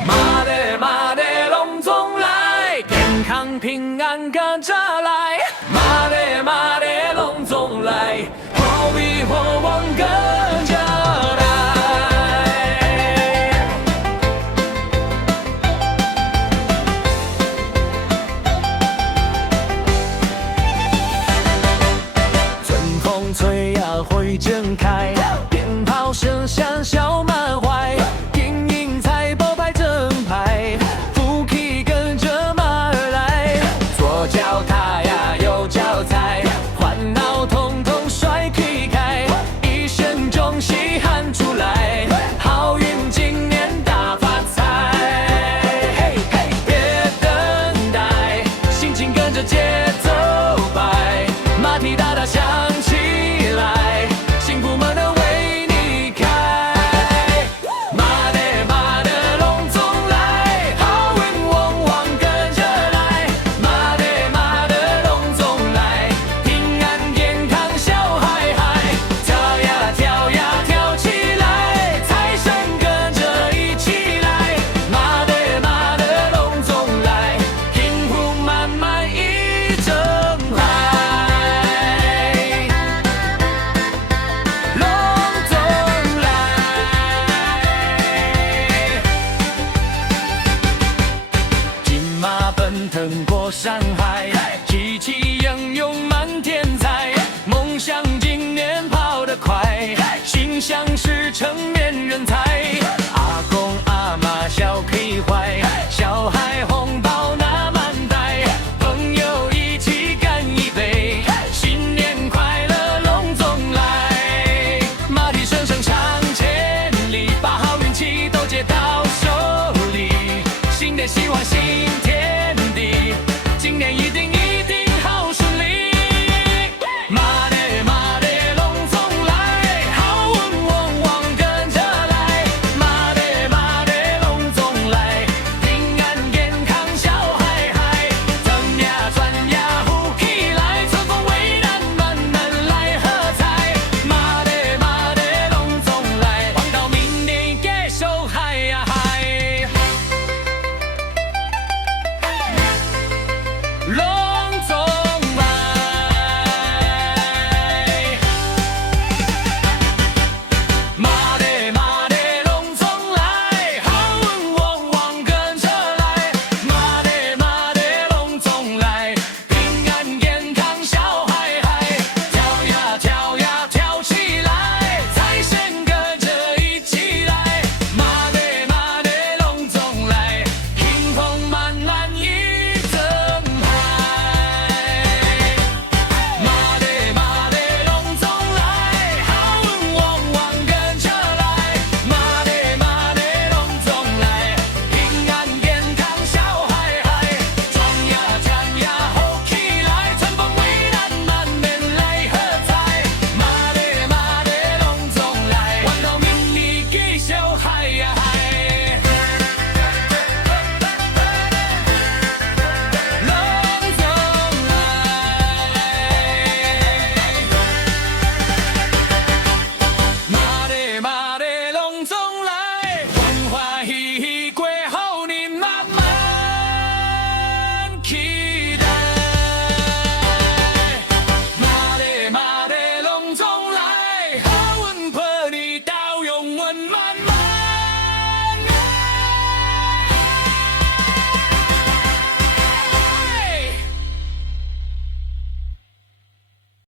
马的马的龙总来，健康平安跟着来。马的马的龙总来，好运火旺跟着来。春风吹呀会正开，鞭炮声响笑满怀。金银财宝摆正排，福气跟着马儿来。左脚踏呀右脚踩，烦恼统统甩开，一声中喜喊出来，好运今年大发财。嘿嘿，别等待，心情跟着节奏摆，马蹄大大响起来，幸福们都为你开。马的马的龙总来，好运旺旺跟着来。马的马的龙总来，平安健康笑嗨嗨，跳呀跳呀跳起来，财神跟着一起来。马的马的龙总来，幸福满满一整排。龙总来，金马奔腾过山海，喜气洋洋满天彩，梦想今年跑得快，心想事成面人才。